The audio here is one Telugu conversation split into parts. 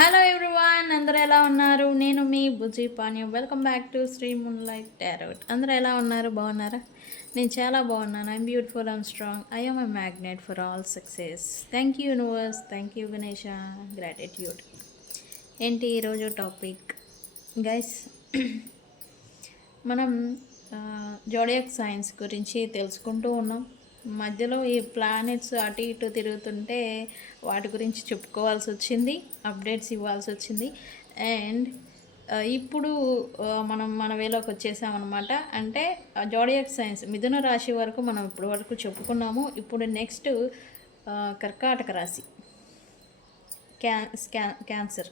హలో ఎవ్రీవన్, అందరూ ఎలా ఉన్నారు? నేను మీ Bujji Pani. Welcome back to Sri Moonlight Tarot. అందరూ ఎలా ఉన్నారు? బాగున్నారా? నేను చాలా బాగున్నాను. I'm beautiful and strong. I am a magnet for all success. Thank you universe, thank you Ganesha, gratitude. ఏంటి ఈరోజు టాపిక్ గైస్? మనం జోడియాక్ సైన్స్ గురించి తెలుసుకుంటూ ఉన్నాం. మధ్యలో ఈ ప్లానెట్స్ అటు ఇటు తిరుగుతుంటే వాటి గురించి చెప్పుకోవాల్సి వచ్చింది, అప్డేట్స్ ఇవ్వాల్సి వచ్చింది. అండ్ ఇప్పుడు మనం మన వేలోకి వచ్చేసామన్నమాట. అంటే జోడియాక్ సైన్స్ మిథున రాశి వరకు మనం ఇప్పటి వరకు చెప్పుకున్నాము. ఇప్పుడు నెక్స్ట్ కర్కాటక రాశి, క్యాన్సర్.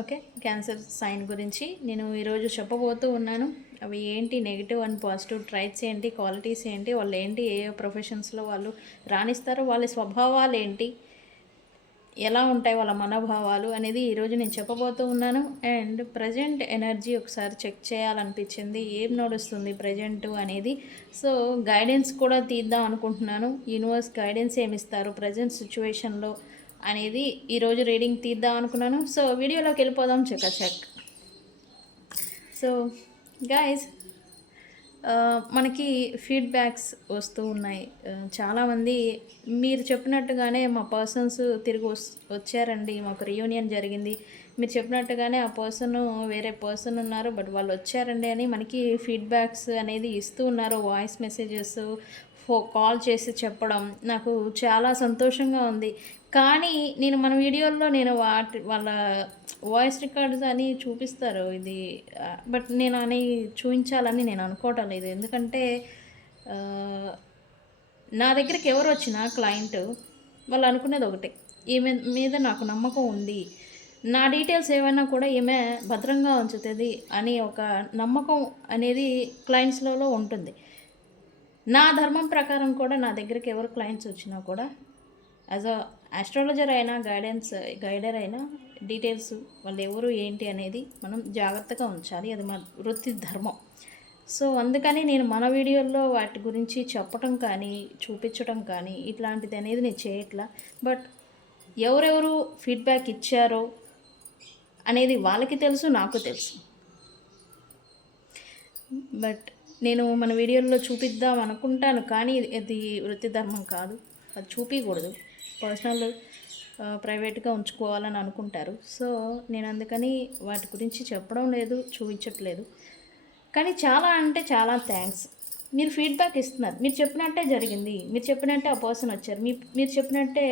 ఓకే, క్యాన్సర్ సైన్ గురించి నేను ఈరోజు చెప్పబోతూ ఉన్నాను. అవి ఏంటి, నెగిటివ్ అండ్ పాజిటివ్ ట్రైట్స్ ఏంటి, క్వాలిటీస్ ఏంటి, వాళ్ళు ఏంటి, ఏ ప్రొఫెషన్స్లో వాళ్ళు రాణిస్తారు, వాళ్ళ స్వభావాలు ఏంటి, ఎలా ఉంటాయి వాళ్ళ మనోభావాలు అనేది ఈరోజు నేను చెప్పబోతూ ఉన్నాను. అండ్ ప్రజెంట్ ఎనర్జీ ఒకసారి చెక్ చేయాలనిపించింది, ఏం నడుస్తుంది ప్రజెంట్ అనేది. సో గైడెన్స్ కూడా తీద్దాం అనుకుంటున్నాను. యూనివర్స్ గైడెన్స్ ఏమిస్తారు ప్రజెంట్ సిచ్యువేషన్లో అనేది ఈరోజు రీడింగ్ తీద్దాం అనుకున్నాను. సో వీడియోలోకి వెళ్ళిపోదాం చకచక్. సో గైస్, మనకి ఫీడ్బ్యాక్స్ వస్తూ ఉన్నాయి. చాలామంది మీరు చెప్పినట్టుగానే మా పర్సన్స్ తిరిగి వచ్చారండి, మాకు రీయూనియన్ జరిగింది, మీరు చెప్పినట్టుగానే ఆ పర్సన్ వేరే పర్సన్ ఉన్నారు బట్ వాళ్ళు వచ్చారండి అని మనకి ఫీడ్బ్యాక్స్ అనేది ఇస్తూ ఉన్నారు. వాయిస్ మెసేజెస్, కాల్ చేసి చెప్పడం నాకు చాలా సంతోషంగా ఉంది. కానీ నేను మన వీడియోల్లో నేను వాళ్ళ వాయిస్ రికార్డ్స్ అని చూపిస్తారు ఇది, బట్ నేను అని చూపించాలని నేను అనుకోవటం లేదు. ఎందుకంటే నా దగ్గరికి ఎవరు వచ్చినా క్లయింట్ వాళ్ళు అనుకునేది ఒకటే, ఈమె మీద నాకు నమ్మకం ఉంది, నా డీటెయిల్స్ ఏమైనా కూడా ఈమె భద్రంగా ఉంచుతుంది అని ఒక నమ్మకం అనేది క్లయింట్స్లలో ఉంటుంది. నా ధర్మం ప్రకారం కూడా నా దగ్గరికి ఎవరు క్లయింట్స్ వచ్చినా కూడా యాజ్ అ ఆస్ట్రాలజర్ అయినా, గైడర్ అయినా డీటెయిల్స్ వాళ్ళు ఎవరు ఏంటి అనేది మనం జాగ్రత్తగా ఉంచాలి. అది మన వృత్తి ధర్మం. సో అందుకని నేను మన వీడియోల్లో వాటి గురించి చెప్పటం కానీ, చూపించడం కానీ ఇట్లాంటిది అనేది నేను చేయట్లా. బట్ ఎవరెవరు ఫీడ్బ్యాక్ ఇచ్చారో అనేది వాళ్ళకి తెలుసు, నాకు తెలుసు. బట్ నేను మన వీడియోల్లో చూపిద్దాం అనుకుంటాను, కానీ అది వృత్తి ధర్మం కాదు, అది చూపించకూడదు. పర్సనల్ ప్రైవేట్గా ఉంచుకోవాలని అనుకుంటారు. సో నేను అందుకని వాటి గురించి చెప్పడం లేదు, చూపించట్లేదు. కానీ చాలా అంటే చాలా థ్యాంక్స్, మీరు ఫీడ్బ్యాక్ ఇస్తున్నారు. మీరు చెప్పినట్టే జరిగింది, మీరు చెప్పినట్టే ఆ పర్సన్ వచ్చారు, మీరు చెప్పినట్టే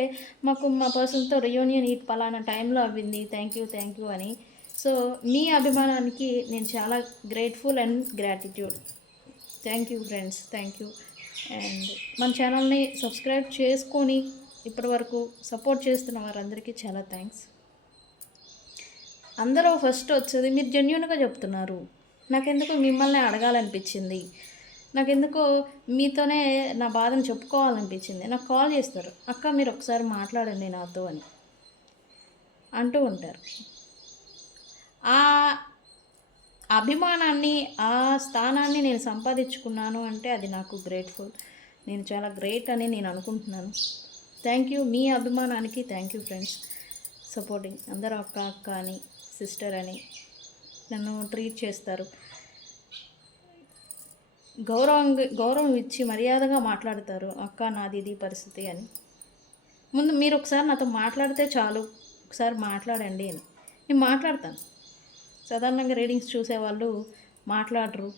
మాకు మా పర్సన్తో రియూనియన్ ఈ పలానా టైంలో అవ్వింది, థ్యాంక్ యూ అని. సో మీ అభిమానానికి నేను చాలా grateful and gratitude. Thank you friends, thank you. And మన ఛానల్ని సబ్స్క్రైబ్ చేసుకొని ఇప్పటివరకు సపోర్ట్ చేస్తున్న వారందరికీ చాలా థ్యాంక్స్. అందరూ ఫస్ట్ వచ్చేది మీరు జెన్యూన్గా చెప్తున్నారు, నాకెందుకు మిమ్మల్ని అడగాలనిపించింది, నాకెందుకో మీతోనే నా బాధను చెప్పుకోవాలనిపించింది. నాకు కాల్ చేస్తారు, అక్క మీరు ఒకసారి మాట్లాడండి నాతో అని అంటూ ఉంటారు. ఆ అభిమానాన్ని, ఆ స్థానాన్ని నేను సంపాదించుకున్నాను అంటే అది నాకు గ్రేట్ఫుల్. నేను చాలా గ్రేట్ అని నేను అనుకుంటున్నాను. థ్యాంక్ యూ, మీ అభిమానానికి థ్యాంక్ యూ ఫ్రెండ్స్. సపోర్టింగ్ అందరూ అక్క అక్క అని, సిస్టర్ అని నన్ను ట్రీట్ చేస్తారు. గౌరవం ఇచ్చి మర్యాదగా మాట్లాడతారు. అక్క నాది ఇది పరిస్థితి అని. ముందు మీరు ఒకసారి నాతో మాట్లాడితే చాలు, ఒకసారి మాట్లాడండి అని నేను మాట్లాడతాను. సాధారణంగా రీడింగ్స్ చూసేవాళ్ళు మాట్లాడరు,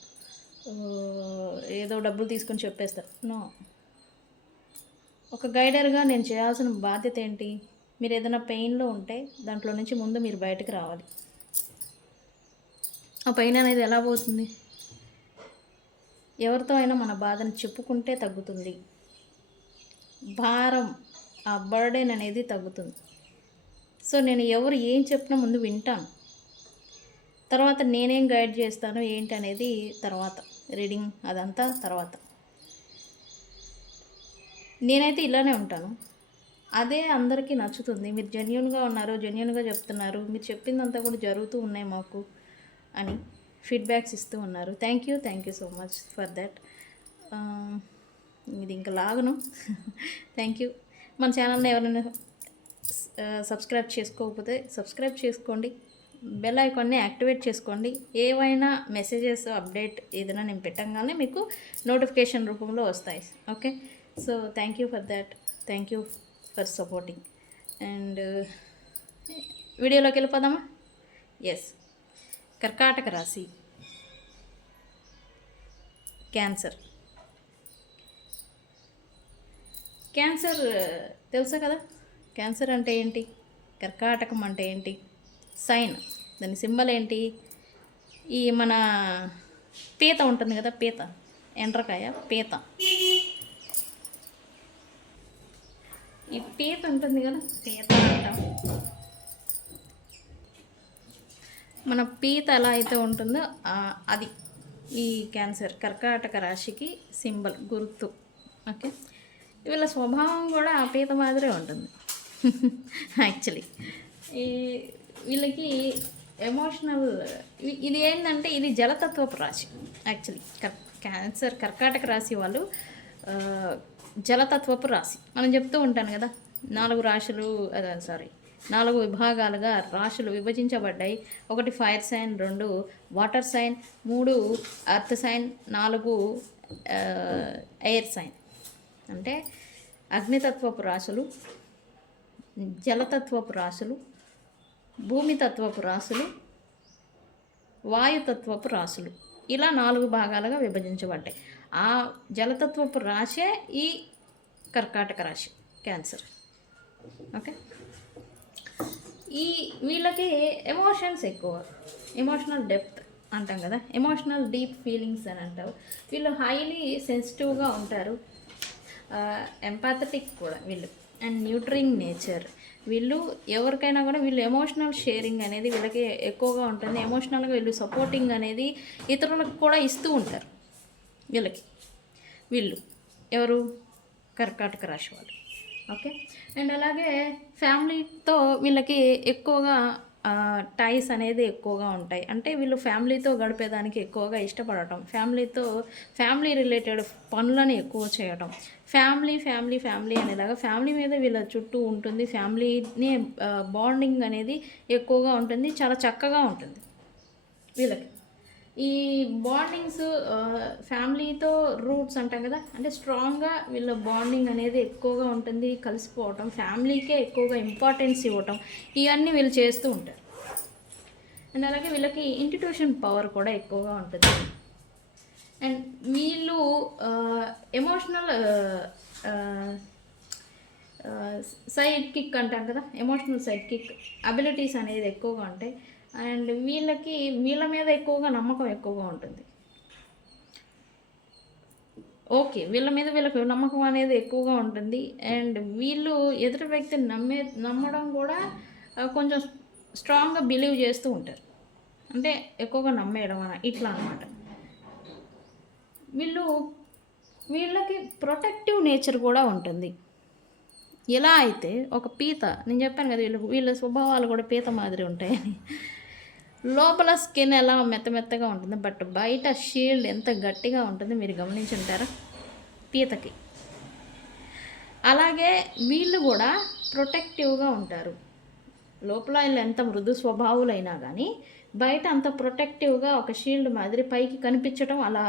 ఏదో డబ్బులు తీసుకొని చెప్పేస్తారు. నో, ఒక గైడర్గా నేను చేయాల్సిన బాధ్యత ఏంటి? మీరు ఏదైనా పెయిన్లో ఉంటే దాంట్లో నుంచి ముందు మీరు బయటకు రావాలి. ఆ పెయిన్ అనేది ఎలా పోతుంది? ఎవరితో అయినా మన బాధను చెప్పుకుంటే తగ్గుతుంది, భారం, ఆ బర్డెన్ అనేది తగ్గుతుంది. సో నేను ఎవరు ఏం చెప్పినా ముందు వింటాను, తర్వాత నేనేం గైడ్ చేస్తాను ఏంటి అనేది తర్వాత, రీడింగ్ అదంతా తర్వాత. నేనైతే ఇలానే ఉంటాను, అదే అందరికీ నచ్చుతుంది. మీరు జెన్యూన్గా ఉన్నారు, జెన్యూన్గా చెప్తున్నారు, మీరు చెప్పిందంతా కూడా జరుగుతూ ఉన్నాయి మాకు అని ఫీడ్బ్యాక్స్ ఇస్తూ ఉన్నారు. Thank you so much for that. ఇది ఇంకా లాగను. Thank you. మన ఛానల్ని ఎవరైనా సబ్స్క్రైబ్ చేసుకోకపోతే సబ్స్క్రైబ్ చేసుకోండి, బెల్ ఐకాన్ని యాక్టివేట్ చేసుకోండి. ఏవైనా మెసేజెస్ అప్డేట్ ఏదైనా నేను పెట్టగానే మీకు నోటిఫికేషన్ రూపంలో వస్తాయి. Okay, so thank you for that, thank you for supporting. And వీడియోలోకి వెళ్ళిపోదామా? ఎస్, కర్కాటక రాశి, క్యాన్సర్. క్యాన్సర్ తెలుసా కదా, క్యాన్సర్ అంటే ఏంటి, కర్కాటకం అంటే ఏంటి, సైన్, దాని సింబల్ ఏంటి, ఈ మన పీత ఉంటుంది కదా, పీత, ఎండ్రకాయ పీత, ఈ పీత ఉంటుంది కదా, పీత అంటాం. మన పీత ఎలా అయితే ఉంటుందో అది ఈ క్యాన్సర్ కర్కాటక రాశికి సింబల్, గుర్తు. ఓకే, వీళ్ళ స్వభావం కూడా ఆ పీత మాదిరే ఉంటుంది యాక్చువల్లీ. ఈ వీళ్ళకి ఎమోషనల్, ఇది ఏంటంటే ఇది జలతత్వపు రాశి యాక్చువల్లీ. క్యాన్సర్ కర్కాటక రాశి వాళ్ళు జలతత్వపు రాశి. మనం చెప్తూ ఉంటాను కదా, 4 విభాగాలుగా రాశులు విభజించబడ్డాయి. 1 fire sign, 2 water sign, 3 earth sign, 4 air sign. అంటే అగ్నితత్వపు రాశులు, జలతత్వపు రాశులు, భూమితత్వపు రాశులు, వాయుతత్వపు రాశులు, ఇలా 4 భాగాలుగా విభజించబడ్డాయి. ఆ జలతత్వపు రాశే ఈ కర్కాటక రాశి, క్యాన్సర్. ఓకే, వీళ్ళకి ఎమోషన్స్ ఎక్కువ, ఎమోషనల్ డెప్త్ అంటాం కదా, ఎమోషనల్ డీప్ ఫీలింగ్స్ అని అంటారు. వీళ్ళు హైలీ సెన్సిటివ్గా ఉంటారు, ఎంపాథటిక్ కూడా వీళ్ళు, అండ్ న్యూట్రింగ్ నేచర్. వీళ్ళు ఎవరికైనా కూడా వీళ్ళు ఎమోషనల్ షేరింగ్ అనేది వీళ్ళకి ఎక్కువగా ఉంటుంది. ఎమోషనల్గా వీళ్ళు సపోర్టింగ్ అనేది ఇతరులకు కూడా ఇస్తూ ఉంటారు వీళ్ళు ఎవరు, కర్కాటక రాశి వాళ్ళు. ఓకే, అండ్ అలాగే ఫ్యామిలీతో వీళ్ళకి ఎక్కువగా టైస్ అనేది ఎక్కువగా ఉంటాయి. అంటే వీళ్ళు ఫ్యామిలీతో గడిపేదానికి ఎక్కువగా ఇష్టపడటం, ఫ్యామిలీ రిలేటెడ్ పనులను ఎక్కువ చేయటం, ఫ్యామిలీ అనేలాగా ఫ్యామిలీ మీద వీళ్ళ చుట్టూ ఉంటుంది. ఫ్యామిలీని బాండింగ్ అనేది ఎక్కువగా ఉంటుంది, చాలా చక్కగా ఉంటుంది వీళ్ళకి. ఈ బాండింగ్స్ ఫ్యామిలీతో రూట్స్ అంటాం కదా, అంటే స్ట్రాంగ్గా వీళ్ళ బాండింగ్ అనేది ఎక్కువగా ఉంటుంది. కలిసిపోవటం, ఫ్యామిలీకే ఎక్కువగా ఇంపార్టెన్స్ ఇవ్వటం, ఇవన్నీ వీళ్ళు చేస్తూ ఉంటారు. అండ్ అలాగే వీళ్ళకి ఇంట్యూషన్ పవర్ కూడా ఎక్కువగా ఉంటుంది. అండ్ వీళ్ళు ఎమోషనల్ సైడ్ కిక్ అంటాం కదా, ఎమోషనల్ సైడ్ కిక్ అబిలిటీస్ అనేది ఎక్కువగా ఉంటాయి. అండ్ వీళ్ళ మీద ఎక్కువగా నమ్మకం ఎక్కువగా ఉంటుంది. ఓకే, వీళ్ళకి నమ్మకం అనేది ఎక్కువగా ఉంటుంది. అండ్ వీళ్ళు ఎదుటి వ్యక్తిని నమ్మడం కూడా కొంచెం స్ట్రాంగ్గా బిలీవ్ చేస్తూ ఉంటారు, అంటే ఎక్కువగా నమ్మేయడం ఇట్లా అన్నమాట. వీళ్ళకి ప్రొటెక్టివ్ నేచర్ కూడా ఉంటుంది. ఎలా అయితే ఒక పీత, నేను చెప్పాను కదా వీళ్ళ స్వభావాలు కూడా పీత మాదిరి ఉంటాయని. లోపల స్కిన్ ఎలా మెత్తగా ఉంటుంది, బట్ బయట షీల్డ్ ఎంత గట్టిగా ఉంటుంది మీరు గమనించుంటారా పీతకి. అలాగే వీళ్ళు కూడా ప్రొటెక్టివ్గా ఉంటారు. లోపల వీళ్ళు ఎంత మృదు స్వభావులైనా కానీ బయట అంత ప్రొటెక్టివ్గా ఒక షీల్డ్ మాదిరి పైకి కనిపించడం అలా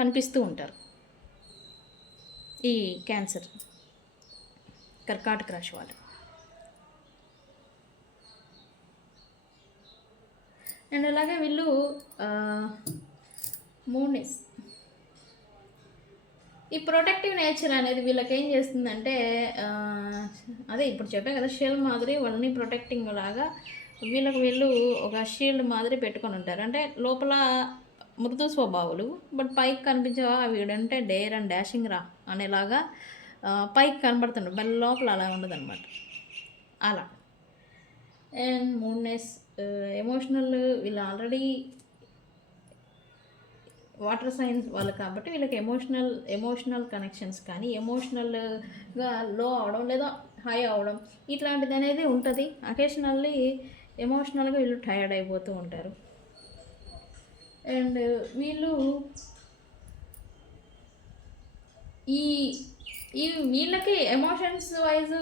కనిపిస్తూ ఉంటారు ఈ క్యాన్సర్ కర్కాటక రాశి వాళ్ళు. అండ్ అలాగే వీళ్ళు మూడ్నెస్, ఈ ప్రొటెక్టివ్ నేచర్ అనేది వీళ్ళకి ఏం చేస్తుందంటే అదే ఇప్పుడు చెప్పే కదా షీల్డ్ మాదిరి వాళ్ళని ప్రొటెక్టింగ్ లాగా వీళ్ళు ఒక షీల్డ్ మాదిరి పెట్టుకొని ఉంటారు. అంటే లోపల మృదు స్వభావాలు, బట్ పైకి కనిపించేవా వీడంటే డేర్ అండ్ డాషింగ్ రా అనేలాగా పైకి కనబడుతుంటారు, బట్ లోపల అలా ఉండదన్నమాట అలా. అండ్ మూడ్నెస్, ఎమోషనల్, వీళ్ళు ఆల్రెడీ వాటర్ సైన్స్ వాళ్ళు కాబట్టి వీళ్ళకి ఎమోషనల్ కనెక్షన్స్ కానీ ఎమోషనల్గా లో అవడం లేదా హై అవడం ఇట్లాంటిది అనేది ఉంటుంది. అకేషనల్లీ ఎమోషనల్గా వీళ్ళు టైర్డ్ అయిపోతూ ఉంటారు. అండ్ వీళ్ళు ఈ ఈ వీళ్ళకి ఎమోషన్స్ వైజ్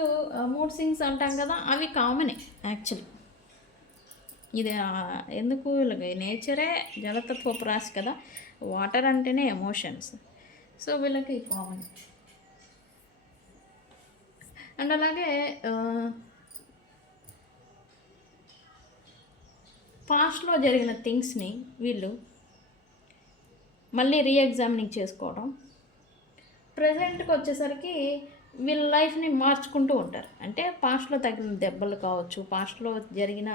మూడ్ సింగ్స్ అంటాం కదా, అవి కామనే యాక్చువల్లీ. ఇది ఎందుకు వీళ్ళకి నేచరే జలతత్వపు రాశి కదా, వాటర్ అంటేనే ఎమోషన్స్. సో వీళ్ళకి కామన్. అండ్ అలాగే పాస్ట్లో జరిగిన థింగ్స్ని వీళ్ళు మళ్ళీ రీఎగ్జామినింగ్ చేసుకోవడం, ప్రజెంట్కి వచ్చేసరికి వీళ్ళ లైఫ్ని మార్చుకుంటూ ఉంటారు. అంటే పాస్ట్లో తగిన దెబ్బలు కావచ్చు, పాస్ట్లో జరిగిన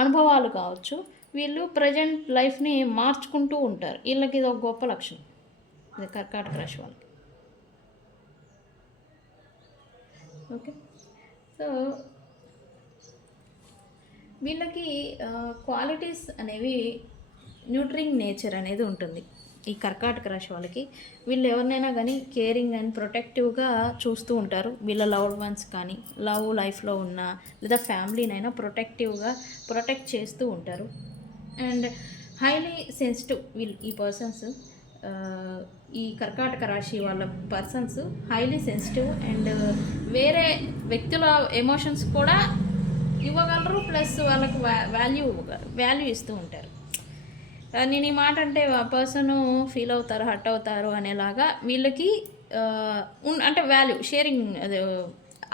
అనుభవాలు కావచ్చు, వీళ్ళు ప్రజెంట్ లైఫ్ని మార్చుకుంటూ ఉంటారు. వీళ్ళకి ఇది ఒక గొప్ప లక్షణం, ఇది కర్కాటక రాశి వాళ్ళకి. ఓకే, సో వీళ్ళకి క్వాలిటీస్ అనేవి న్యూట్రింగ్ నేచర్ అనేది ఉంటుంది ఈ కర్కాటక రాశి వాళ్ళకి. వీళ్ళు ఎవరినైనా కానీ కేరింగ్ అండ్ ప్రొటెక్టివ్గా చూస్తూ ఉంటారు. వీళ్ళ లవ్డ్ వన్స్ కానీ లవ్ లైఫ్లో ఉన్న లేదా ఫ్యామిలీనైనా ప్రొటెక్ట్ చేస్తూ ఉంటారు. అండ్ హైలీ సెన్సిటివ్ వీళ్ళు ఈ పర్సన్స్, ఈ కర్కాటక రాశి వాళ్ళ పర్సన్స్ హైలీ సెన్సిటివ్ అండ్ వేరే వ్యక్తుల ఎమోషన్స్ కూడా ఇవ్వగలరు, ప్లస్ వాళ్ళకి వాల్యూ ఇస్తూ ఉంటారు. నేను ఈ మాట అంటే పర్సన్ ఫీల్ అవుతారు, హర్ట్ అవుతారు అనేలాగా వీళ్ళకి అంటే వాల్యూ షేరింగ్, అది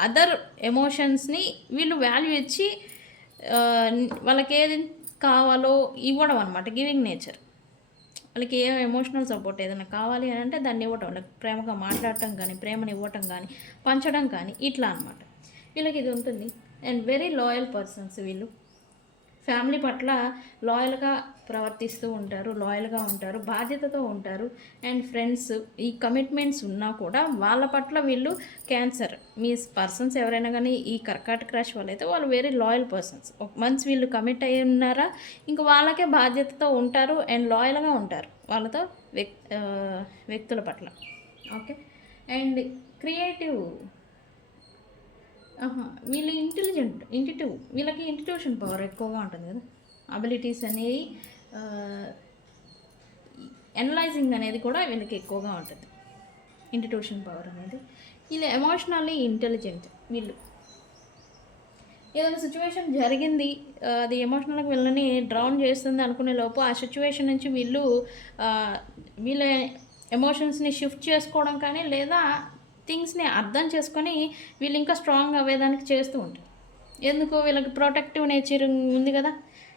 అదర్ ఎమోషన్స్ని వీళ్ళు వాల్యూ ఇచ్చి వాళ్ళకి ఏది కావాలో ఇవ్వడం అనమాట, గివింగ్ నేచర్. వాళ్ళకి ఏ ఎమోషనల్ సపోర్ట్ ఏదైనా కావాలి అని అంటే దాన్ని ఇవ్వటం, ప్రేమగా మాట్లాడటం కానీ, ప్రేమని ఇవ్వటం కానీ, పంచడం కానీ, ఇట్లా అనమాట వీళ్ళకి ఇది ఉంటుంది. అండ్ వెరీ లాయల్ పర్సన్స్ వీళ్ళు. ఫ్యామిలీ పట్ల లాయల్గా ప్రవర్తిస్తూ ఉంటారు, లాయల్గా ఉంటారు, బాధ్యతతో ఉంటారు. అండ్ ఫ్రెండ్స్, ఈ కమిట్మెంట్స్ ఉన్నా కూడా వాళ్ళ పట్ల వీళ్ళు క్యాన్సర్ మీ పర్సన్స్ ఎవరైనా కానీ ఈ కర్కాటక రాశి వాళ్ళైతే వాళ్ళు వెరీ లాయల్ పర్సన్స్. వన్స్ వీళ్ళు కమిట్ అయి ఉన్నారా ఇంకా వాళ్ళకే బాధ్యతతో ఉంటారు అండ్ లాయల్గా ఉంటారు వాళ్ళతో వ్యక్తుల పట్ల. ఓకే, అండ్ క్రియేటివ్, వీళ్ళు ఇంటిటివ్, వీళ్ళకి ఇంటిట్యూషన్ పవర్ ఎక్కువగా ఉంటుంది కదా, అబిలిటీస్ అనేవి ఎనలైజింగ్ అనేది కూడా వీళ్ళకి ఎక్కువగా ఉంటుంది, ఇంటిట్యూషన్ పవర్ అనేది. వీళ్ళు ఎమోషనల్లీ ఇంటెలిజెంట్. వీళ్ళు ఏదైనా సిచ్యువేషన్ జరిగింది, అది ఎమోషనల్గా వీళ్ళని డ్రౌన్ చేస్తుంది అనుకునే లోపు ఆ సిచ్యువేషన్ నుంచి వీళ్ళు వీళ్ళ ఎమోషన్స్ని షిఫ్ట్ చేసుకోవడం కానీ, లేదా థింగ్స్ని అర్థం చేసుకొని వీళ్ళు ఇంకా స్ట్రాంగ్ అవ్వేదానికి చేస్తూ ఉంటారు. ఎందుకో వీళ్ళకి ప్రొటెక్టివ్ నేచర్ ఉంది కదా,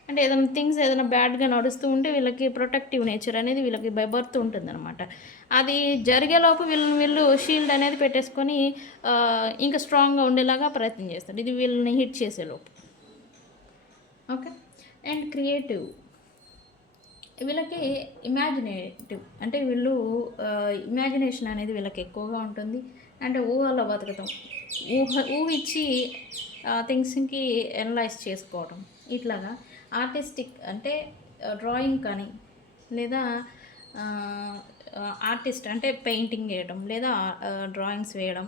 అంటే ఏదైనా థింగ్స్ ఏదైనా బ్యాడ్గా నడుస్తూ ఉంటే వీళ్ళకి ప్రొటెక్టివ్ నేచర్ అనేది వీళ్ళకి బై బర్త్ ఉంటుందన్నమాట. అది జరిగేలోపు వీళ్ళు షీల్డ్ అనేది పెట్టేసుకొని ఇంకా స్ట్రాంగ్గా ఉండేలాగా ప్రయత్నం చేస్తారు, ఇది వీళ్ళని హిట్ చేసేలోపు. ఓకే, అండ్ క్రియేటివ్, వీళ్ళకి ఇమాజినేటివ్, అంటే వీళ్ళు ఇమాజినేషన్ అనేది వీళ్ళకి ఎక్కువగా ఉంటుంది. అంటే ఊహలో బతకటం, ఊహించి థింగ్స్కి ఎనలైజ్ చేసుకోవడం, ఇట్లాగా. ఆర్టిస్టిక్, అంటే డ్రాయింగ్ కానీ, లేదా ఆర్టిస్ట్ అంటే పెయింటింగ్ వేయడం లేదా డ్రాయింగ్స్ వేయడం,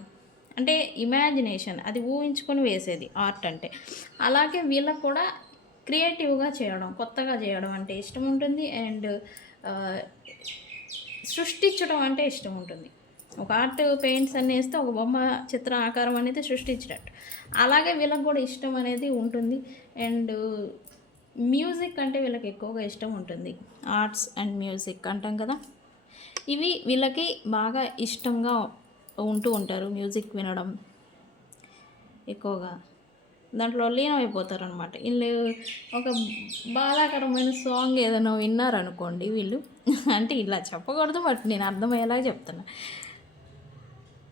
అంటే ఇమాజినేషన్, అది ఊహించుకొని వేసేది ఆర్ట్ అంటే. అలాగే వీళ్ళకు కూడా క్రియేటివ్గా చేయడం, కొత్తగా చేయడం అంటే ఇష్టం ఉంటుంది. అండ్ సృష్టించడం అంటే ఇష్టం ఉంటుంది. ఒక ఆర్ట్ పెయింట్స్ అన్నీ వేస్తే ఒక బొమ్మ చిత్ర ఆకారం అనేది సృష్టించినట్టు, అలాగే వీళ్ళకి కూడా ఇష్టం అనేది ఉంటుంది. అండ్ మ్యూజిక్ అంటే వీళ్ళకి ఎక్కువగా ఇష్టం ఉంటుంది, ఆర్ట్స్ అండ్ మ్యూజిక్ అంటాం కదా, ఇవి వీళ్ళకి బాగా ఇష్టంగా ఉంటూ ఉంటారు. మ్యూజిక్ వినడం ఎక్కువగా దాంట్లో లీనమైపోతారు అనమాట. వీళ్ళు ఒక బాధాకరమైన సాంగ్ ఏదైనా విన్నారనుకోండి వీళ్ళు, అంటే ఇలా చెప్పకూడదు బట్ నేను అర్థమయ్యేలాగా చెప్తున్నా,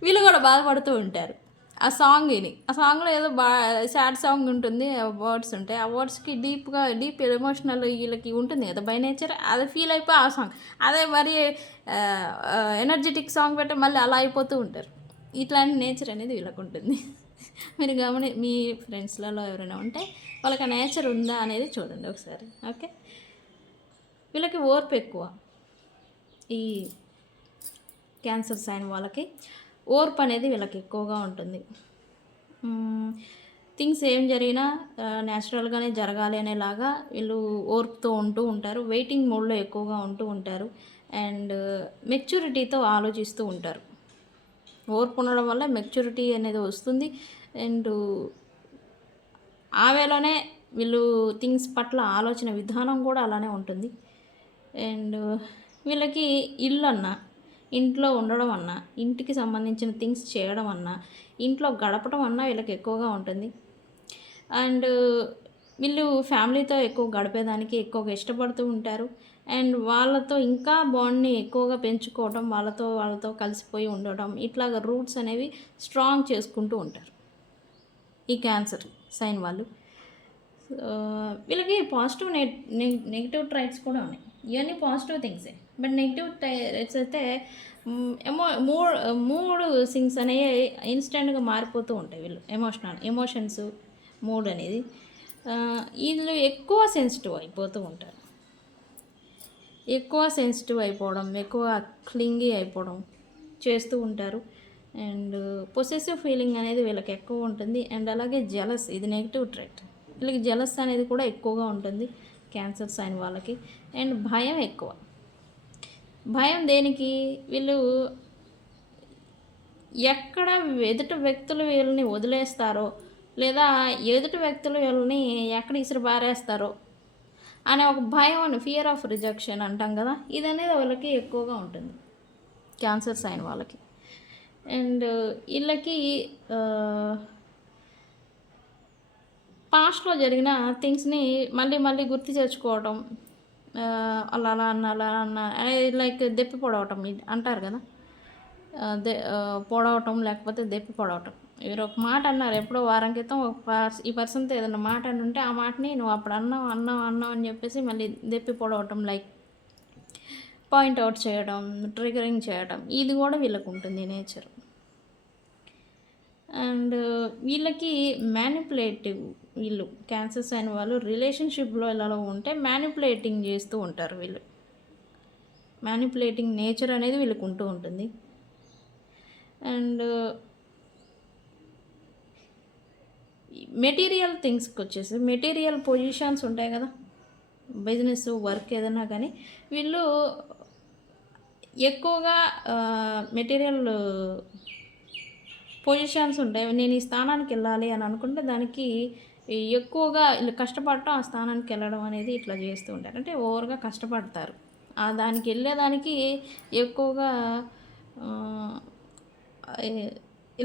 వీళ్ళు కూడా బాధపడుతూ ఉంటారు ఆ సాంగ్ విని. ఆ సాంగ్లో ఏదో సాడ్ సాంగ్ ఉంటుంది, వర్డ్స్ ఉంటాయి, ఆ వర్డ్స్కి డీప్ ఎమోషనల్ వీళ్ళకి ఉంటుంది కదా బై నేచర్, అది ఫీల్ అయిపోయి ఆ సాంగ్, అదే మరి ఎనర్జెటిక్ సాంగ్ పెట్టి మళ్ళీ అలా అయిపోతూ ఉంటారు. ఇట్లాంటి నేచర్ అనేది వీళ్ళకు ఉంటుంది. మీరు మీ ఫ్రెండ్స్లలో ఎవరైనా ఉంటే వాళ్ళకి ఆ నేచర్ ఉందా అనేది చూడండి ఒకసారి. ఓకే, వీళ్ళకి ఓర్పు ఎక్కువ, ఈ క్యాన్సర్ సైన్ వాళ్ళకి ఓర్పు అనేది వీళ్ళకి ఎక్కువగా ఉంటుంది. థింగ్స్ ఏం జరిగినా న్యాచురల్గానే జరగాలి అనేలాగా వీళ్ళు ఓర్పుతో ఉంటూ ఉంటారు, వెయిటింగ్ మోడ్లో ఎక్కువగా ఉంటూ ఉంటారు. అండ్ మెచ్యూరిటీతో ఆలోచిస్తూ ఉంటారు. ఓర్పు ఉండడం వల్ల మెచ్యూరిటీ అనేది వస్తుంది. అండ్ ఆ వేలోనే వీళ్ళు థింగ్స్ పట్ల ఆలోచన విధానం కూడా అలానే ఉంటుంది. అండ్ వీళ్ళకి ఇల్లు అన్నా, ఇంట్లో ఉండడం అన్నా, ఇంటికి సంబంధించిన థింగ్స్ చేయడం అన్నా, ఇంట్లో గడపడం అన్నా వీళ్ళకి ఎక్కువగా ఉంటుంది. అండ్ వీళ్ళు ఫ్యామిలీతో ఎక్కువ గడిపేదానికి ఎక్కువగా ఇష్టపడుతూ ఉంటారు. అండ్ వాళ్ళతో ఇంకా బాండ్ని ఎక్కువగా పెంచుకోవడం, వాళ్ళతో కలిసిపోయి ఉండడం, ఇట్లాగ రూట్స్ అనేవి స్ట్రాంగ్ చేసుకుంటూ ఉంటారు ఈ క్యాన్సర్ సైన్ వాళ్ళు. వీళ్ళకి పాజిటివ్ నెగిటివ్ ట్రైట్స్ కూడా ఉన్నాయి. ఇవన్నీ పాజిటివ్ థింగ్సే. బట్ నెగిటివ్ ట్రైట్స్ అయితే మూడు థింగ్స్ అనేవి ఇన్స్టెంట్గా మారిపోతూ ఉంటాయి. వీళ్ళు ఎమోషన్స్, మూడ్ అనేది వీళ్ళు ఎక్కువ సెన్సిటివ్ అయిపోతూ ఉంటారు. ఎక్కువ సెన్సిటివ్ అయిపోవడం, ఎక్కువ క్లింగీ అయిపోవడం చేస్తూ ఉంటారు. అండ్ పొసెసివ్ ఫీలింగ్ అనేది వీళ్ళకి ఎక్కువ ఉంటుంది. అండ్ అలాగే జెలస్, ఇది నెగిటివ్ ట్రైట్. వీళ్ళకి జెలస్ అనేది కూడా ఎక్కువగా ఉంటుంది క్యాన్సర్ సైన్ వాళ్ళకి. అండ్ భయం ఎక్కువ. భయం దేనికి? వీళ్ళు ఎక్కడ ఎదుటి వ్యక్తులు వీళ్ళని వదిలేస్తారో, లేదా ఎదుటి వ్యక్తులు వీళ్ళని ఎక్కడ ఇసురు బారేస్తారో అనే ఒక భయం, ఫియర్ ఆఫ్ రిజెక్షన్ అంటాం కదా, ఇది అనేది వాళ్ళకి ఎక్కువగా ఉంటుంది క్యాన్సర్ సైన్ వాళ్ళకి. అండ్ వీళ్ళకి పాస్ట్లో జరిగిన థింగ్స్ని మళ్ళీ మళ్ళీ గుర్తు తెచ్చుకోవడం, అలా అన్న లైక్ దెప్పి పొడవటం అంటారు కదా, పొడవటం లేకపోతే దెప్పి పొడవటం. మీరు ఒక మాట అన్నారు ఎప్పుడో వారం క్రితం, ఈ పర్సన్తో ఏదైనా మాట అని ఉంటే ఆ మాటని నువ్వు అప్పుడు అన్నావు అని చెప్పేసి మళ్ళీ దెప్పి పొడవటం, లైక్ పాయింట్అవుట్ చేయడం, ట్రిగరింగ్ చేయడం, ఇది కూడా వీళ్ళకు ఉంటుంది నేచర్. అండ్ వీళ్ళకి మ్యానిపులేటివ్, వీళ్ళు క్యాన్సర్ సైన్ వాళ్ళు రిలేషన్షిప్లో ఇలా ఉంటే మ్యానిపులేటింగ్ చేస్తూ ఉంటారు. వీళ్ళు మ్యానిపులేటింగ్ నేచర్ అనేది వీళ్ళకు ఉంటూ ఉంటుంది. అండ్ మెటీరియల్ థింగ్స్కి వచ్చేసి, మెటీరియల్ పొజిషన్స్ ఉంటాయి కదా, బిజినెస్ వర్క్ ఏదైనా కానీ వీళ్ళు ఎక్కువగా మెటీరియల్ పొజిషన్స్ ఉంటాయి. నేను ఈ స్థానానికి వెళ్ళాలి అని అనుకుంటే దానికి ఎక్కువగా వీళ్ళు కష్టపడటం, ఆ స్థానానికి వెళ్ళడం అనేది ఇట్లా చేస్తూ ఉంటారు. అంటే ఓవర్గా కష్టపడతారు, దానికి వెళ్ళేదానికి ఎక్కువగా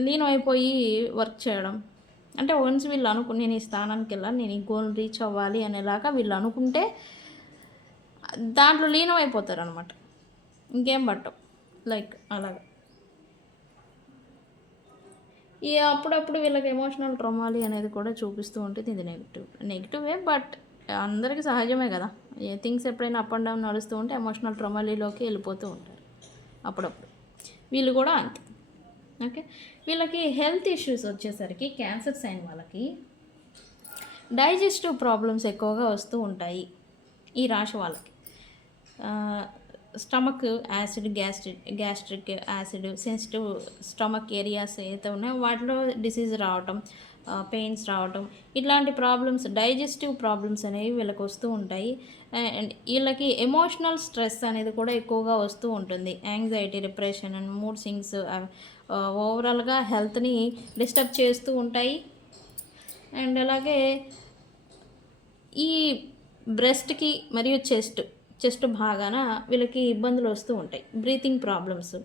లీనమైపోయి వర్క్ చేయడం. అంటే వన్స్ వీళ్ళు నేను ఈ స్థానానికి వెళ్ళాలి, నేను ఈ గోల్ రీచ్ అవ్వాలి అనేలాగా వీళ్ళు అనుకుంటే దాంట్లో లీనం అయిపోతారు అనమాట, ఇంకేం పట్టవు, లైక్ అలాగా. అప్పుడప్పుడు వీళ్ళకి ఎమోషనల్ ట్రామాలి అనేది కూడా చూపిస్తూ ఉంటుంది. ఇది నెగిటివే, బట్ అందరికీ సహజమే కదా. థింగ్స్ ఎప్పుడైనా అప్ అండ్ డౌన్ నడుస్తూ ఉంటే ఎమోషనల్ ట్రామాలీలోకి వెళ్ళిపోతూ ఉంటారు అప్పుడప్పుడు. వీళ్ళు కూడా అంతే. ఓకే, వీళ్ళకి హెల్త్ ఇష్యూస్ వచ్చేసరికి క్యాన్సర్ సైన్ వాళ్ళకి డైజెస్టివ్ ప్రాబ్లమ్స్ ఎక్కువగా వస్తూ ఉంటాయి ఈ రాశి వాళ్ళకి. Stomach acid, gastric acid, sensitive stomach areas ఏదైతే ఉన్నాయో వాటిలో డిసీజ్ రావటం, పెయిన్స్ రావటం, ఇట్లాంటి ప్రాబ్లమ్స్, డైజెస్టివ్ ప్రాబ్లమ్స్ అనేవి వీళ్ళకి వస్తూ ఉంటాయి. అండ్ వీళ్ళకి ఎమోషనల్ స్ట్రెస్ అనేది కూడా ఎక్కువగా వస్తూ ఉంటుంది. Anxiety, depression and mood swings ఓవరాల్గా హెల్త్ని డిస్టర్బ్ చేస్తూ ఉంటాయి. అండ్ అలాగే ఈ బ్రెస్ట్కి మరియు చెస్ట్ భాగాన వీళ్ళకి ఇబ్బందులు వస్తూ ఉంటాయి. బ్రీతింగ్ ప్రాబ్లమ్స్,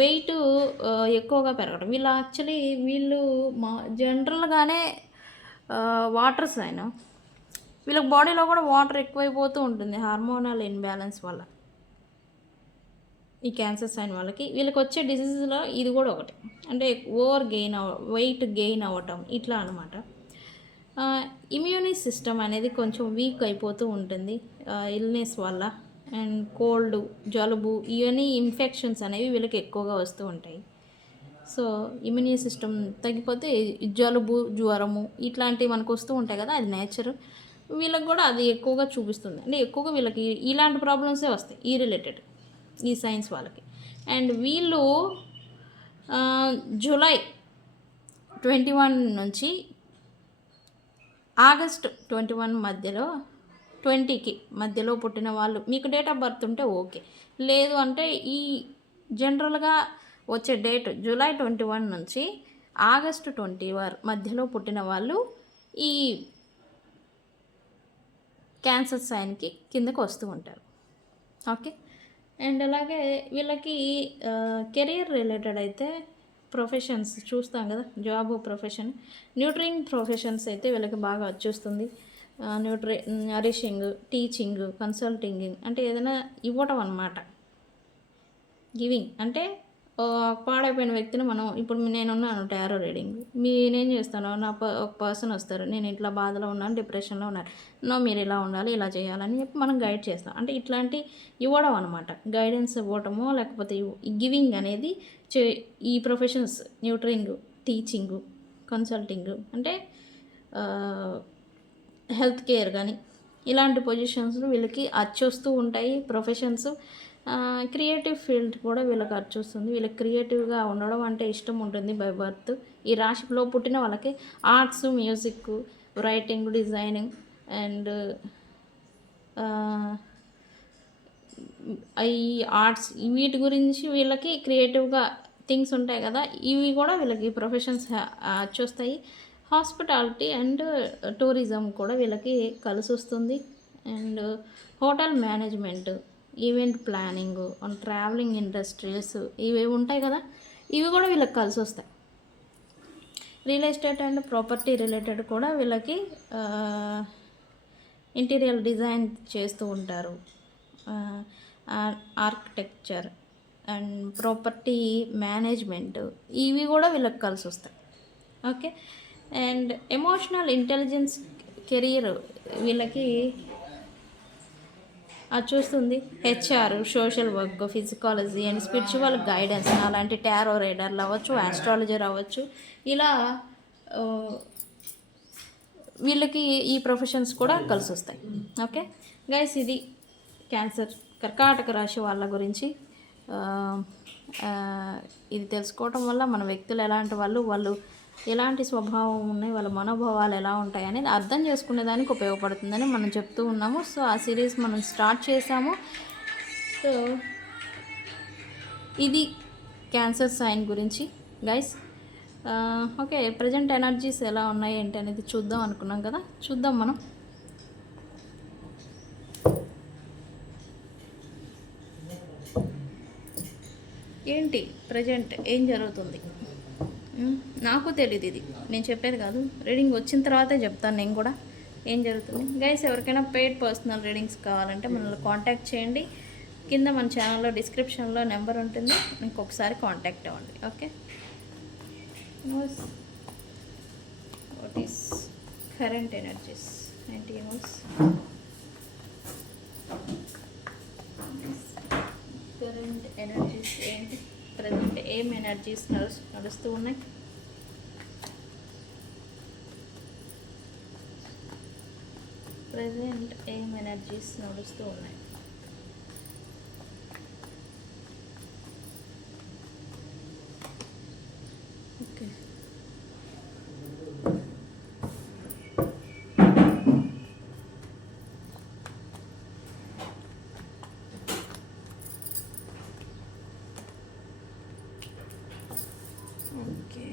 వెయిట్ ఎక్కువగా పెరగడం. వీళ్ళు జనరల్గానే వాటర్ సైన్, వీళ్ళకి బాడీలో కూడా వాటర్ ఎక్కువైపోతూ ఉంటుంది హార్మోనల్ ఇన్బ్యాలెన్స్ వల్ల. ఈ క్యాన్సర్ సైన్ వాళ్ళకి వీళ్ళకి వచ్చే డిసీజ్లో ఇది కూడా ఒకటి. అంటే వెయిట్ గెయిన్ అవ్వటం ఇట్లా అనమాట. ఇమ్యూని సిస్టమ్ అనేది కొంచెం వీక్ అయిపోతూ ఉంటుంది ఇల్నెస్ వల్ల. అండ్ కోల్డ్, జలుబు, ఇవన్నీ ఇన్ఫెక్షన్స్ అనేవి వీళ్ళకి ఎక్కువగా వస్తూ ఉంటాయి. సో ఇమ్యూని సిస్టమ్ తగ్గిపోతే జలుబు, జ్వరము ఇట్లాంటివి మనకు వస్తూ ఉంటాయి కదా, అది నేచర్. వీళ్ళకి కూడా అది ఎక్కువగా చూపిస్తుంది. అంటే ఎక్కువగా వీళ్ళకి ఇలాంటి ప్రాబ్లమ్సే వస్తాయి ఈ రిలేటెడ్, ఈ సైన్స్ వాళ్ళకి. అండ్ వీళ్ళు జూలై 21 నుంచి ఆగస్ట్ 21 మధ్యలో, 20కి మధ్యలో పుట్టిన వాళ్ళు, మీకు డేట్ ఆఫ్ బర్త్ ఉంటే ఓకే, లేదు అంటే ఈ జనరల్గా వచ్చే డేట్ జూలై 21 నుంచి ఆగస్టు 20 మధ్యలో పుట్టిన వాళ్ళు ఈ క్యాన్సర్ సైన్కి కిందకు వస్తూ ఉంటారు. ఓకే. అండ్ అలాగే వీళ్ళకి కెరీర్ రిలేటెడ్ అయితే ప్రొఫెషన్స్ చూస్తాం కదా, జాబ్ ప్రొఫెషన్, న్యూట్రింగ్ ప్రొఫెషన్స్ అయితే వీళ్ళకి బాగా వచ్చేస్తుంది. నరిషింగ్, టీచింగ్, కన్సల్టింగ్ అంటే ఏదైనా ఇవ్వటం అన్నమాట. గివింగ్ అంటే పాడైపోయిన వ్యక్తిని మనం ఇప్పుడు నేనున్నాను టారో రీడింగ్, నేనేం చేస్తాను, ఒక పర్సన్ వస్తారు, నేను ఇట్లా బాధలో ఉన్నాను, డిప్రెషన్లో ఉన్నాను, మీరు ఇలా ఉండాలి, ఇలా చేయాలని చెప్పి మనం గైడ్ చేస్తాం. అంటే ఇట్లాంటి ఇవ్వడం అనమాట, గైడెన్స్ ఇవ్వటము, లేకపోతే గివింగ్ అనేది ఈ ప్రొఫెషన్స్ న్యూట్రింగ్, టీచింగ్, కన్సల్టింగ్ అంటే హెల్త్ కేర్ కానీ ఇలాంటి పొజిషన్స్ వీళ్ళకి వచ్చేస్తూ ఉంటాయి ప్రొఫెషన్స్. క్రియేటివ్ ఫీల్డ్ కూడా వీళ్ళకి వచ్చేస్తుంది. వీళ్ళకి క్రియేటివ్గా ఉండడం అంటే ఇష్టం ఉంటుంది బై బర్త్. ఈ రాశిలో పుట్టిన వాళ్ళకి arts, music, writing, designing and ఈ ఆర్ట్స్ వీటి గురించి వీళ్ళకి క్రియేటివ్గా థింగ్స్ ఉంటాయి కదా, ఇవి కూడా వీళ్ళకి ప్రొఫెషన్స్ వచ్చేస్తాయి. హాస్పిటాలిటీ అండ్ టూరిజం కూడా వీళ్ళకి కలిసి వస్తుంది. And hotel management, event planning, travelling industries ఇవి ఉంటాయి కదా, ఇవి కూడా వీళ్ళకి కలిసి వస్తాయి. Real estate and property related కూడా వీళ్ళకి ఇంటీరియర్ డిజైన్ చేస్తూ ఉంటారు. ఆర్కిటెక్చర్ అండ్ ప్రాపర్టీ మేనేజ్మెంట్ ఇవి కూడా వీళ్ళకి కలిసి వస్తాయి. Okay. And emotional intelligence career వీళ్ళకి అది చూస్తుంది. HR, social work, psychology and spiritual guidance అలాంటి టారో రీడర్లు అవ్వచ్చు, ఆస్ట్రాలజర్ అవ్వచ్చు, ఇలా వీళ్ళకి ఈ ప్రొఫెషన్స్ కూడా కలిసి వస్తాయి. ఓకే గైస్, ఇది క్యాన్సర్ కర్కాటక రాశి వాళ్ళ గురించి. ఇది తెలుసుకోవటం వల్ల మన వ్యక్తులు ఎలాంటి వాళ్ళు ఎలాంటి స్వభావం ఉన్నాయి, వాళ్ళ మనోభావాలు ఎలా ఉంటాయి అనేది అర్థం చేసుకునేదానికి ఉపయోగపడుతుందని మనం చెప్తూ ఉన్నాము. సో ఆ సిరీస్ మనం స్టార్ట్ చేసాము. సో ఇది క్యాన్సర్ సైన్ గురించి గైస్. ఓకే, ప్రజెంట్ ఎనర్జీస్ ఎలా ఉన్నాయి ఏంటి అనేది చూద్దాం అనుకున్నాం కదా, చూద్దాం మనం. ఏంటి ప్రజెంట్ ఏం జరుగుతుంది నాకు తెలియదు, ఇది నేను చెప్పేది కాదు, రీడింగ్ వచ్చిన తర్వాతే చెప్తాను నేను కూడా ఏం జరుగుతుంది. గైస్, ఎవరికైనా పెయిడ్ పర్సనల్ రీడింగ్స్ కావాలంటే మనల్ని కాంటాక్ట్ చేయండి. కింద మన ఛానల్లో డిస్క్రిప్షన్లో నెంబర్ ఉంటుంది, ఇంకొకసారి కాంటాక్ట్ అవ్వండి. Okay. What is current energies ఏంటి? కరెంట్ ఎనర్జీస్ ఏంటి? ప్రజెంట్ ఏం ఎనర్జీస్ నడుస్తూ ఉన్నాయి? ప్రజెంట్ ఏం ఎనర్జీస్ నడుస్తూ ఉన్నాయి? ఓకే. ఓకే.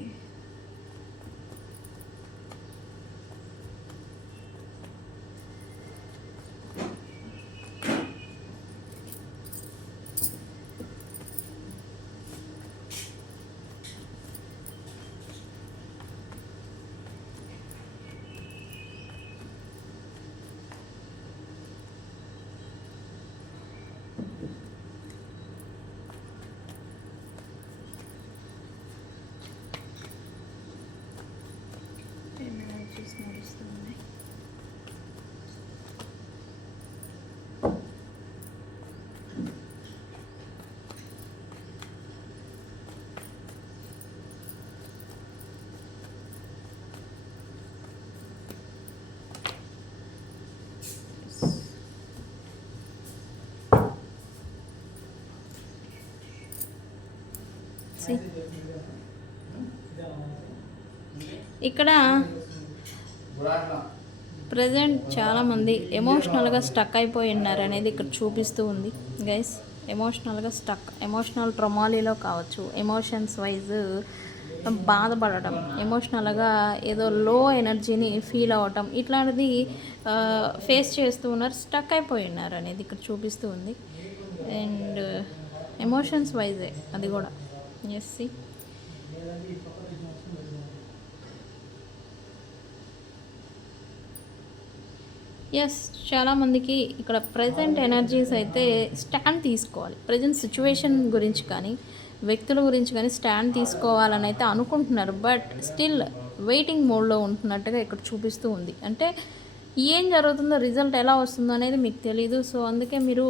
ఎనర్జీస్ నడుస్తూ ఉన్నాయి. ఇక్కడ ప్రజెంట్ చాలామంది ఎమోషనల్గా స్టక్ అయిపోయి ఉన్నారు అనేది ఇక్కడ చూపిస్తూ ఉంది గైస్. ఎమోషనల్గా స్టక్, ఎమోషనల్ ట్రమాలీలో కావచ్చు, ఎమోషన్స్ వైజ్ బాధపడటం, ఎమోషనల్గా ఏదో లో ఎనర్జీని ఫీల్ అవ్వటం, ఇట్లాంటిది ఫేస్ చేస్తూ ఉన్నారు, స్టక్ అయిపోయి ఉన్నారు అనేది ఇక్కడ చూపిస్తూ ఉంది. అండ్ ఎమోషన్స్ వైజే అది కూడా. ఎస్, ఎస్, చాలామందికి ఇక్కడ ప్రజెంట్ ఎనర్జీస్ అయితే స్టాండ్ తీసుకోవాలి, ప్రజెంట్ సిచ్యువేషన్ గురించి కానీ వ్యక్తుల గురించి కానీ స్టాండ్ తీసుకోవాలని అయితే అనుకుంటున్నారు. బట్ స్టిల్ వెయిటింగ్ మోడ్లో ఉంటున్నట్టుగా ఇక్కడ చూపిస్తూ ఉంది. అంటే ఏం జరుగుతుందో, రిజల్ట్ ఎలా వస్తుందో అనేది మీకు తెలీదు. సో అందుకే మీరు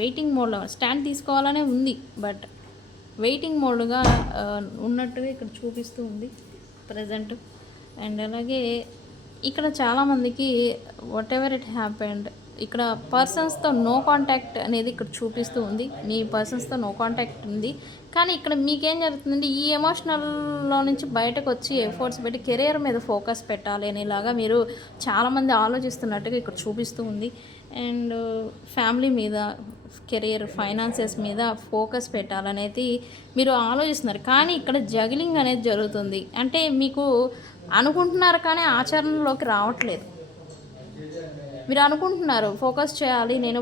వెయిటింగ్ మోడ్లో స్టాండ్ తీసుకోవాలనే ఉంది, బట్ వెయిటింగ్ మోడ్గా ఉన్నట్టుగా ఇక్కడ చూపిస్తూ ఉంది ప్రజెంట్. అండ్ అలాగే ఇక్కడ చాలామందికి వాట్ ఎవర్ ఇట్ హ్యాపెండ్, ఇక్కడ పర్సన్స్తో నో కాంటాక్ట్ అనేది ఇక్కడ చూపిస్తూ ఉంది. మీ పర్సన్స్తో నో కాంటాక్ట్ ఉంది, కానీ ఇక్కడ మీకేం జరుగుతుందంటే ఈ ఎమోషనల్లో నుంచి బయటకు వచ్చి ఎఫర్ట్స్ పెట్టి కెరియర్ మీద ఫోకస్ పెట్టాలి అనేలాగా మీరు చాలామంది ఆలోచిస్తున్నట్టుగా ఇక్కడ చూపిస్తూ ఉంది. అండ్ ఫ్యామిలీ మీద, కెరియర్, ఫైనాన్సెస్ మీద ఫోకస్ పెట్టాలనేది మీరు ఆలోచిస్తున్నారు. కానీ ఇక్కడ జగిలింగ్ అనేది జరుగుతుంది. అంటే మీకు అనుకుంటున్నారు కానీ ఆచరణలోకి రావట్లేదు. మీరు అనుకుంటున్నారు ఫోకస్ చేయాలి నేను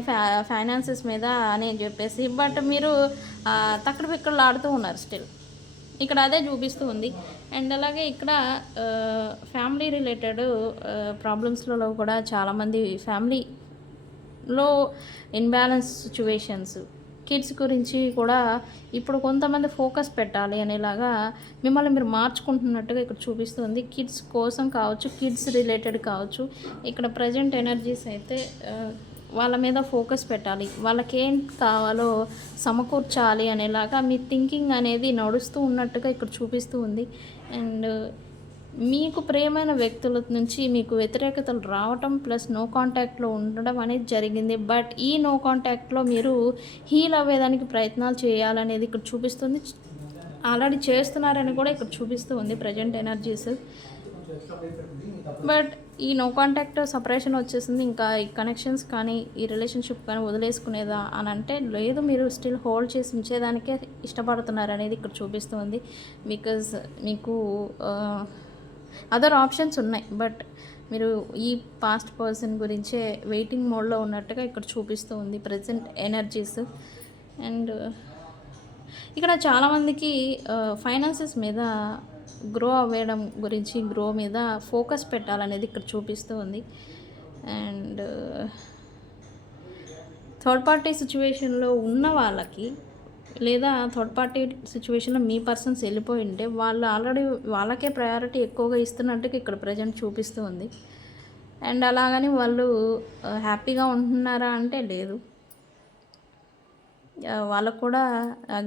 ఫైనాన్సెస్ మీద అని చెప్పేసి, బట్ మీరు తక్కడ పిక్కలు ఆడుతూ ఉన్నారు స్టిల్. ఇక్కడ అదే చూపిస్తూ ఉంది. అండ్ అలాగే ఇక్కడ ఫ్యామిలీ రిలేటెడ్ ప్రాబ్లమ్స్లలో కూడా చాలామంది ఫ్యామిలీలో ఇన్బ్యాలెన్స్ సిచ్యువేషన్స్, కిడ్స్ గురించి కూడా ఇప్పుడు కొంతమంది ఫోకస్ పెట్టాలి అనేలాగా మిమ్మల్ని మీరు మార్చుకుంటున్నట్టుగా ఇక్కడ చూపిస్తుంది. కిడ్స్ కోసం కావచ్చు, కిడ్స్ రిలేటెడ్ కావచ్చు, ఇక్కడ ప్రజెంట్ ఎనర్జీస్ అయితే వాళ్ళ మీద ఫోకస్ పెట్టాలి, వాళ్ళకి ఏం కావాలో సమకూర్చాలి అనేలాగా మీ థింకింగ్ అనేది నడుస్తూ ఉన్నట్టుగా ఇక్కడ చూపిస్తూ ఉంది. అండ్ మీకు ప్రియమైన వ్యక్తుల నుంచి మీకు వ్యతిరేకతలు రావటం ప్లస్ నో కాంటాక్ట్లో ఉండడం అనేది జరిగింది. బట్ ఈ నో కాంటాక్ట్లో మీరు హీల్ అవ్వేదానికి ప్రయత్నాలు చేయాలనేది ఇక్కడ చూపిస్తుంది. ఆల్రెడీ చేస్తున్నారని కూడా ఇక్కడ చూపిస్తూ ఉంది ప్రజెంట్ ఎనర్జీస్. బట్ ఈ నో కాంటాక్ట్ సపరేషన్ వచ్చేసింది. ఇంకా ఈ కనెక్షన్స్ కానీ ఈ రిలేషన్షిప్ కానీ వదిలేసుకునేదా అని అంటే లేదు, మీరు స్టిల్ హోల్డ్ చేసి ఉంచేదానికే ఇష్టపడుతున్నారు అనేది ఇక్కడ చూపిస్తుంది. బికాజ్ మీకు అదర్ ఆప్షన్స్ ఉన్నాయి, బట్ మీరు ఈ పాస్ట్ పర్సన్ గురించే వెయిటింగ్ మోడ్లో ఉన్నట్టుగా ఇక్కడ చూపిస్తూ ఉంది ప్రజెంట్ ఎనర్జీస్. అండ్ ఇక్కడ చాలామందికి ఫైనాన్సెస్ మీద గ్రో అవ్వడం గురించి, గ్రో మీద ఫోకస్ పెట్టాలనేది ఇక్కడ చూపిస్తూ ఉంది. అండ్ థర్డ్ పార్టీ సిచ్యువేషన్లో ఉన్న వాళ్ళకి, లేదా థర్డ్ పార్టీ సిచ్యువేషన్లో మీ పర్సన్స్ వెళ్ళిపోయి ఉంటే వాళ్ళు ఆల్రెడీ వాళ్ళకే ప్రయారిటీ ఎక్కువగా ఇస్తున్నట్టుగా ఇక్కడ ప్రజెంట్ చూపిస్తూ ఉంది. అండ్ అలాగని వాళ్ళు హ్యాపీగా ఉంటున్నారా అంటే లేదు, వాళ్ళకు కూడా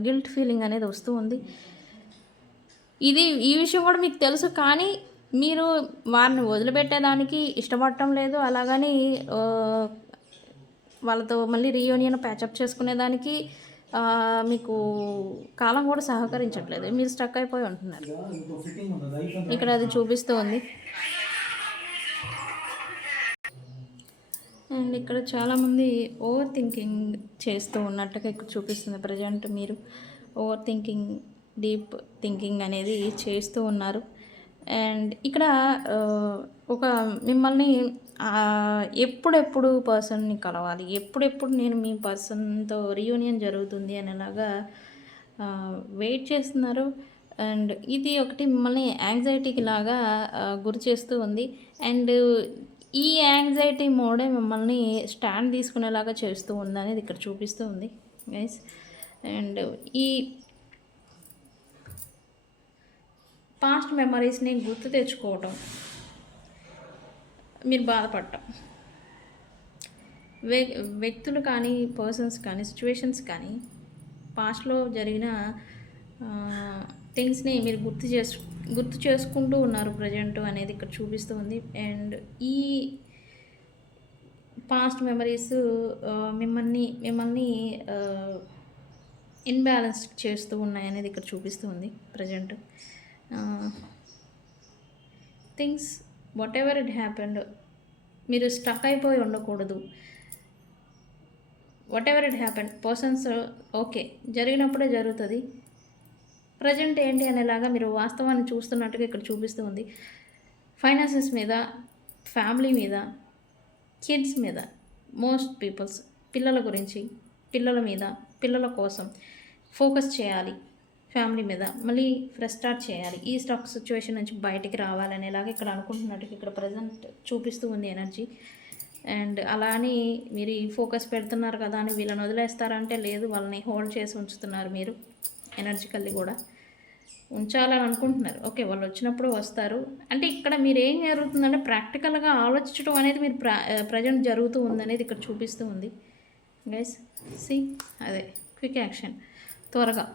గిల్ట్ ఫీలింగ్ అనేది వస్తూ ఉంది. ఈ విషయం కూడా మీకు తెలుసు, కానీ మీరు వారిని వదిలిపెట్టేదానికి ఇష్టపడటం లేదు. అలాగని వాళ్ళతో మళ్ళీ రీయూనియన్ ప్యాచప్ చేసుకునేదానికి మీకు కాలం కూడా సహకరించట్లేదు, మీరు స్టక్ అయిపోయి ఉంటున్నారు. ఇక్కడ అది చూపిస్తూ ఉంది. అండ్ ఇక్కడ చాలామంది ఓవర్ థింకింగ్ చేస్తూ ఉన్నట్టుగా ఇక్కడ చూపిస్తుంది ప్రజెంట్. మీరు ఓవర్ థింకింగ్, డీప్ థింకింగ్ అనేది చేస్తూ ఉన్నారు. అండ్ ఇక్కడ ఒక మిమ్మల్ని ఎప్పుడెప్పుడు పర్సన్ని కలవాలి, ఎప్పుడెప్పుడు నేను మీ పర్సన్తో రీయూనియన్ జరుగుతుంది అనేలాగా వెయిట్ చేస్తున్నారు. అండ్ ఇది ఒకటి మిమ్మల్ని యాంగ్జైటీకి లాగా గురి చేస్తూ ఉంది. అండ్ ఈ యాంగ్జైటీ మోడే మిమ్మల్ని స్టాండ్ తీసుకునేలాగా చేస్తూ ఉంది అనేది ఇక్కడ చూపిస్తూ ఉంది గైస్. అండ్ ఈ పాస్ట్ మెమరీస్ని గుర్తు తెచ్చుకోవటం, మీరు బాధపడటం, వ్యక్తులు కానీ, పర్సన్స్ కానీ, సిచ్యువేషన్స్ కానీ, పాస్ట్లో జరిగిన థింగ్స్ని మీరు గుర్తు చేసుకుంటూ ఉన్నారు ప్రజెంట్ అనేది ఇక్కడ చూపిస్తూ ఉంది. అండ్ ఈ పాస్ట్ మెమరీస్ మిమ్మల్ని ఇన్బ్యాలెన్స్ చేస్తూ ఉన్నాయి అనేది ఇక్కడ చూపిస్తూ ఉంది present. Things whatever it happened, మీరు స్టక్ అయిపోయి ఉండకూడదు. Whatever it happen persons okay జరిగినప్పుడే జరుగుతుంది. ప్రజెంట్ ఏంటి అనేలాగా మీరు వాస్తవాన్ని చూస్తున్నట్టుగా ఇక్కడ చూపిస్తూ ఉంది. ఫైనాన్సెస్ మీద, ఫ్యామిలీ మీద, కిడ్స్ మీద, మోస్ట్ పీపుల్స్ పిల్లల గురించి, పిల్లల మీద, పిల్లల కోసం ఫోకస్ చేయాలి. ఫ్యామిలీ మీద మళ్ళీ ఫ్రెష్ స్టార్ట్ చేయాలి. ఈ స్టాక్ సిచ్యువేషన్ నుంచి బయటికి రావాలనేలాగా ఇక్కడ అనుకుంటున్నట్టుగా ఇక్కడ ప్రజెంట్ చూపిస్తూ ఉంది ఎనర్జీ. అండ్ అలా అని మీరు ఈ ఫోకస్ పెడుతున్నారు కదా అని వీళ్ళని వదిలేస్తారంటే లేదు, వాళ్ళని హోల్డ్ చేసి ఉంచుతున్నారు మీరు. ఎనర్జికల్లీ కూడా ఉంచాలని అనుకుంటున్నారు. ఓకే, వాళ్ళు వచ్చినప్పుడు వస్తారు. అంటే ఇక్కడ మీరు ఏం జరుగుతుందంటే ప్రాక్టికల్గా ఆలోచించడం అనేది మీరు ప్రజెంట్ జరుగుతూ ఉందనేది ఇక్కడ చూపిస్తూ ఉంది గైస్. సి అదే క్విక్ యాక్షన్, త్వరగా.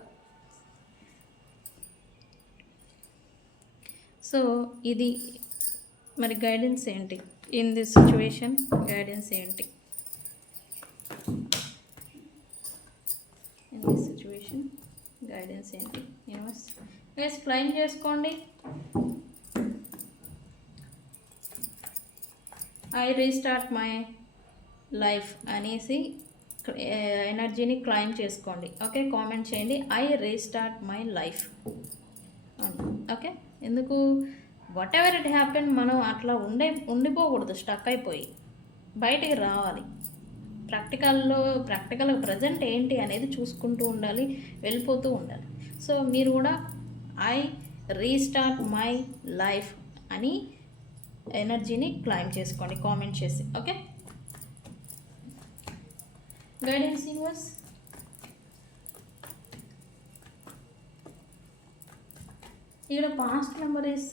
సో ఇది మరి గైడెన్స్ ఏంటి ఇన్ దిస్ సిచ్యువేషన్? గైడెన్స్ ఏంటి ఇన్ దిస్ సిచ్యువేషన్? గైడెన్స్ ఏంటి? యూనివర్స్ గైస్ క్లైమ్ చేసుకోండి. ఐ రీస్టార్ట్ మై లైఫ్ అనేసి ఎనర్జీని క్లైమ్ చేసుకోండి. ఓకే, కామెంట్ చేయండి I restart my life. Okay, ఎందుకు వాట్ ఎవర్ ఇట్ హ్యాపెన్ మనం అట్లా ఉండిపోకూడదు, స్టక్ అయిపోయి బయటికి రావాలి. ప్రాక్టికల్ ప్రజెంట్ ఏంటి అనేది చూసుకుంటూ ఉండాలి, వెళ్ళిపోతూ ఉండాలి. సో మీరు కూడా ఐ రీస్టార్ట్ మై లైఫ్ అని ఎనర్జీని క్లైమ్ చేసుకోండి కామెంట్ చేసి. Okay, guidance universe. ఇక్కడ పాస్ట్ మెమరీస్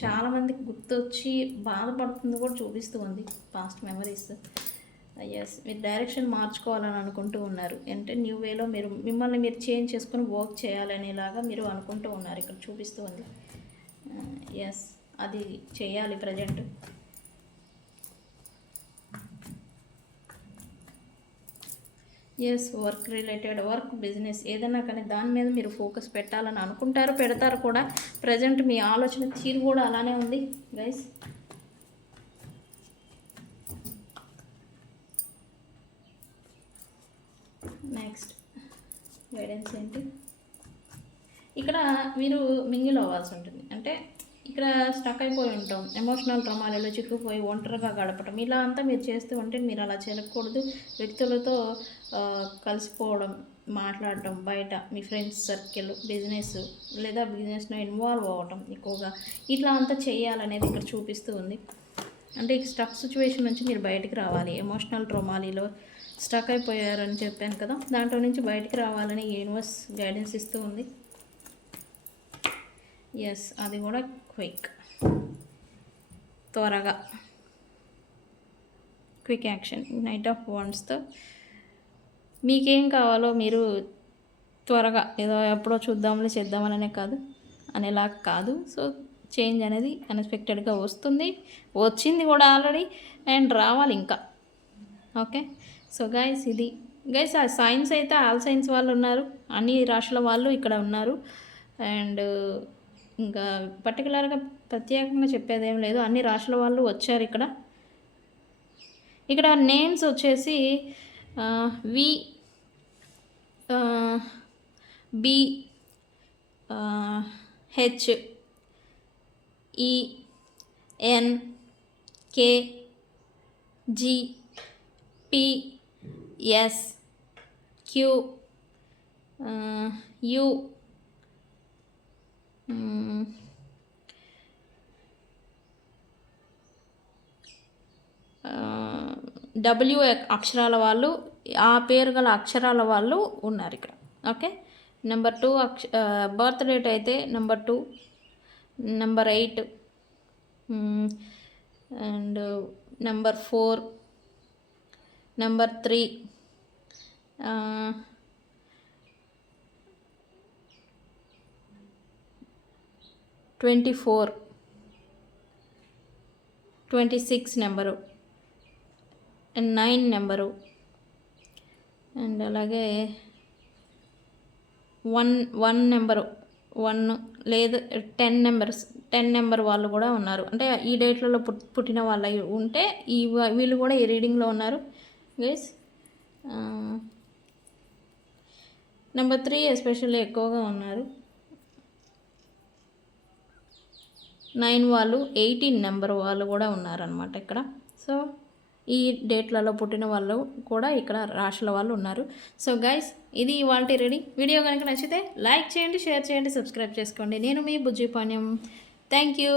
చాలామందికి గుర్తొచ్చి బాధపడుతుంది కూడా చూపిస్తూ ఉంది. పాస్ట్ మెమరీస్ ఎస్, మీరు డైరెక్షన్ మార్చుకోవాలని అనుకుంటూ ఉన్నారు. అంటే న్యూ వేలో మిమ్మల్ని మీరు చేంజ్ చేసుకొని వర్క్ చేయాలనేలాగా మీరు అనుకుంటూ ఉన్నారు. ఇక్కడ చూపిస్తూ ఉంది. ఎస్, అది చేయాలి present. Yes, work related, work, business ఏదైనా కానీ దాని మీద మీరు ఫోకస్ పెట్టాలని అనుకుంటారు, పెడతారు కూడా. ప్రజెంట్ మీ ఆలోచన తీరు కూడా అలానే ఉంది గైస్. నెక్స్ట్ గైడెన్స్ ఏంటి? ఇక్కడ మీరు మింగిల్ అవ్వాల్సి ఉంటుంది. అంటే ఇక్కడ స్టక్ అయిపోయి ఉంటాం, ఎమోషనల్ ట్రామాలలో చిక్కుపోయి ఒంటరిగా గడపడం, ఇలా అంతా మీరు చేస్తూ ఉంటే మీరు అలా చేయకూడదు. వ్యక్తులతో కలిసిపోవడం, మాట్లాడటం, బయట మీ ఫ్రెండ్స్ సర్కిల్, బిజినెస్ లేదా బిజినెస్లో ఇన్వాల్వ్ అవ్వటం ఎక్కువగా, ఇట్లా అంతా చేయాలనేది ఇక్కడ చూపిస్తూ ఉంది. అంటే ఈ స్టక్ సిచ్యువేషన్ నుంచి మీరు బయటికి రావాలి. ఎమోషనల్ ట్రామాలో స్టక్ అయిపోయారని చెప్పాను కదా, దాంట్లో నుంచి బయటికి రావాలని యూనివర్స్ గైడెన్స్ ఇస్తూ ఉంది. ఎస్, అది కూడా క్విక్, త్వరగా, క్విక్ యాక్షన్. నైట్ ఆఫ్ వాండ్స్తో మీకేం కావాలో మీరు త్వరగా, ఏదో ఎప్పుడో చూద్దాంలే చేద్దామనే అనేలా కాదు. సో చేంజ్ అనేది అన్ఎక్స్పెక్టెడ్గా వస్తుంది, వచ్చింది కూడా ఆల్రెడీ, అండ్ రావాలి ఇంకా. ఓకే, సో గైస్ ఇది గైస్. ఆ సైన్స్ అయితే ఆల్ సైన్స్ వాళ్ళు ఉన్నారు, అన్ని రాశుల వాళ్ళు ఇక్కడ ఉన్నారు. అండ్ ఇంకా పర్టికులర్గా ప్రత్యేకంగా చెప్పేది ఏం లేదు, అన్ని రాశుల వాళ్ళు వచ్చారు ఇక్కడ. ఇక్కడ నేమ్స్ వచ్చేసి వి B H E N K G P S Q U W అక్షరాల వాళ్ళు, ఆ పేరు గల అక్షరాల వాళ్ళు ఉన్నారు ఇక్కడ. ఓకే, నెంబర్ 2 బర్త్ డేట్ అయితే number 2, number 8 and number 4, number 3, 24, 26 number, 9 number, and అలాగే 1 నెంబరు, 1 లేదు 10 నెంబర్స్, 10 నెంబర్ వాళ్ళు కూడా ఉన్నారు. అంటే ఈ డేట్లలో పుట్టిన వాళ్ళు ఉంటే వీళ్ళు కూడా ఈ రీడింగ్లో ఉన్నారు గైస్. నెంబర్ 3 ఎస్పెషల్లీ ఎక్కువగా ఉన్నారు. 9 వాళ్ళు, 18 నెంబర్ వాళ్ళు కూడా ఉన్నారనమాట ఇక్కడ. సో ఈ డేట్లలో పుట్టిన వాళ్ళు కూడా ఇక్కడ రాశుల వాళ్ళు ఉన్నారు. సో గైస్, ఇది ఇవాల్టి రెడీ. వీడియో కనుక నచ్చితే లైక్ చేయండి, షేర్ చేయండి, సబ్స్క్రైబ్ చేసుకోండి. నేను మీ బుజ్జి పాణ్యం. Thank you.